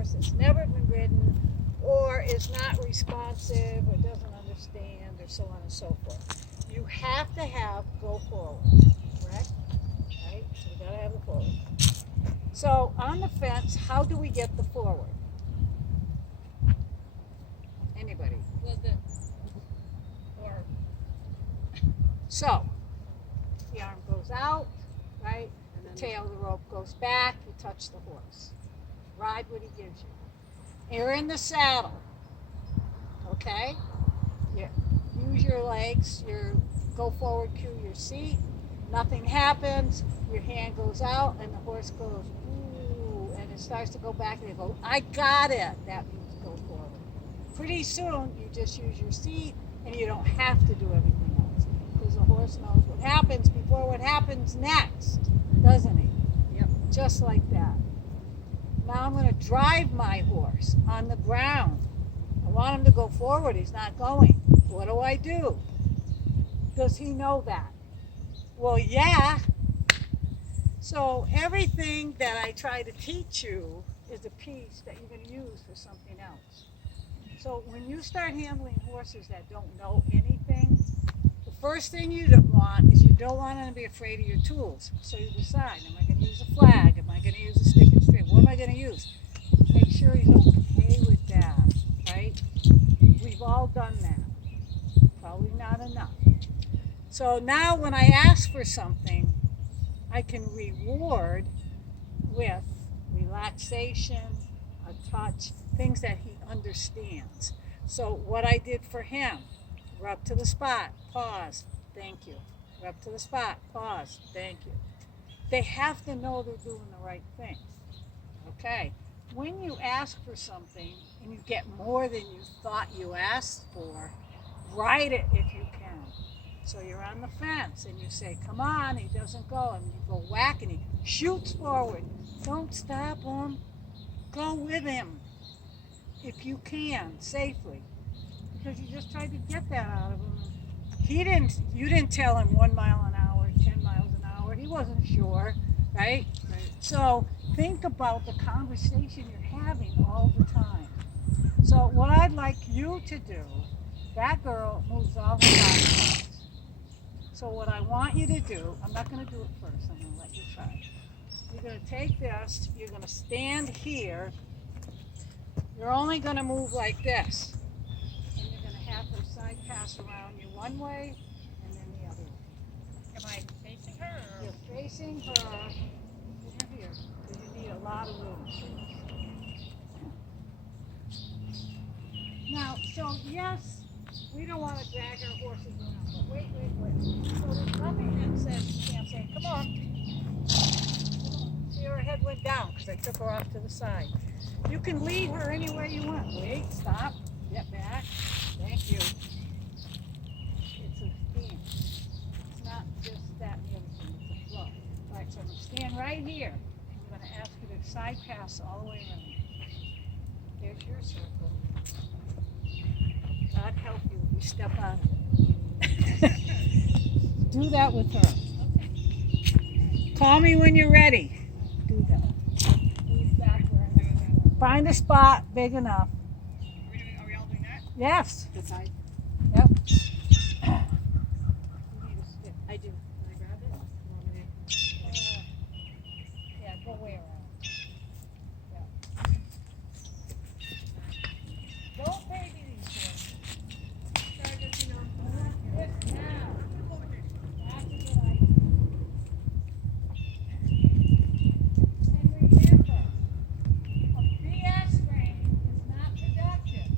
horse that's never been ridden or is not responsive or doesn't understand or so on and so forth. You have to have go forward, correct? Right? So you gotta have the forward. So on the fence, how do we get the forward? Anybody? So the arm goes out, right? The tail of the rope goes back, you touch the horse. Ride what he gives you. You're in the saddle, okay? You use your legs, go forward, cue your seat. Nothing happens, your hand goes out and the horse goes, ooh, and it starts to go back and you go, I got it. That means go forward. Pretty soon, you just use your seat and you don't have to do everything else because the horse knows what happens before what happens next, doesn't he? Yep. Just like that. Now I'm going to drive my horse on the ground. I want him to go forward. He's not going. What do? Does he know that? Well, yeah. So everything that I try to teach you is a piece that you're going to use for something else. So when you start handling horses that don't know anything, the first thing you don't want is you don't want them to be afraid of your tools. So you decide, am I going to use a flag? Am I going to use a stick and string? What am I going to use? Make sure he's okay with that, right? We've all done that. Probably not enough. So now when I ask for something, I can reward with relaxation, a touch, things that he understands. So what I did for him, rub to the spot, pause, thank you. Rub to the spot, pause, thank you. They have to know they're doing the right thing. Okay, when you ask for something and you get more than you thought you asked for, write it if you can. So you're on the fence and you say, come on, he doesn't go. And you go whack and he shoots forward. Don't stop him. Go with him if you can, safely. Because you just tried to get that out of him. You didn't tell him 1 mile an hour, 10 miles an hour. He wasn't sure, right? So think about the conversation you're having all the time. So what I'd like you to do, that girl moves all her body. So what I want you to do, I'm not going to do it first, I'm going to let you try. You're going to take this, you're going to stand here, you're only going to move like this. And you're going to have her side pass around you one way and then the other way. Am I facing her? Or? You're facing her, you're here, because you need a lot of room. Now, so yes, we don't want to drag our horses around, but wait. So there's nothing that says you can't say, come on. See, her head went down because I took her off to the side. You can lead her any way you want. Wait, stop, get back. Thank you. It's a stance. It's not just that and the other thing, it's a flow. All right, so I'm going to stand right here. I'm going to ask you to side pass all the way around. There's your circle. God help you if you step out of it. Do that with her. Call me when you're ready. Do that. Move back where I'm doing that. Find a spot big enough. Are we all doing that? Yes. This side? Yep. You need a stick. I do. Can I grab it? You want me to- Yeah, go way around. Yeah. Don't baby these horses. Sorry, just, you know. This now. That's a good idea. And remember, a BS frame is not productive.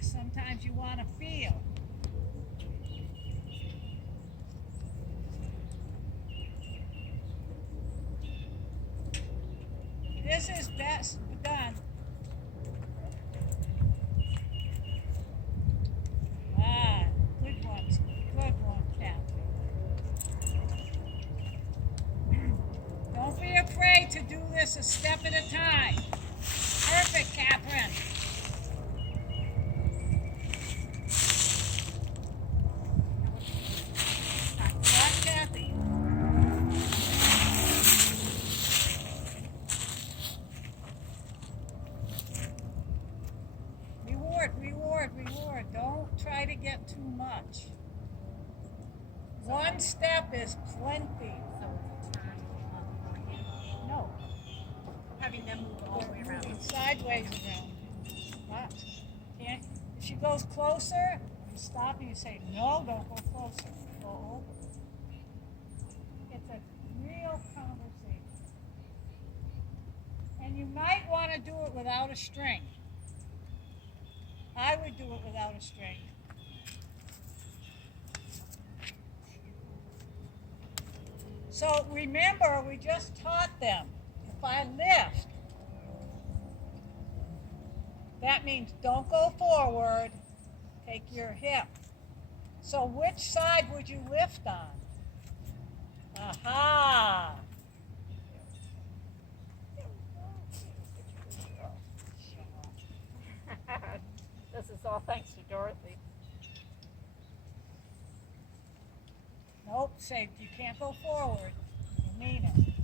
Sometimes you want to feel. This is best done. Ah, good one, Cathy. Don't be afraid to do this a step at a time. Perfect, Catherine. Watch Cathy. up is plenty. So it's a turn beforehand. No, Having them move all the way they're moving around. sideways around. Watch. Can't, if she goes closer, you stop and you say, no, don't go closer. Go over. It's a real conversation. And you might want to do it without a string. I would do it without a string. So remember, we just taught them, if I lift, that means don't go forward, take your hip. So which side would you lift on? Aha! This is all thanks to Dorothy. Nope, say you can't go forward. You mean it.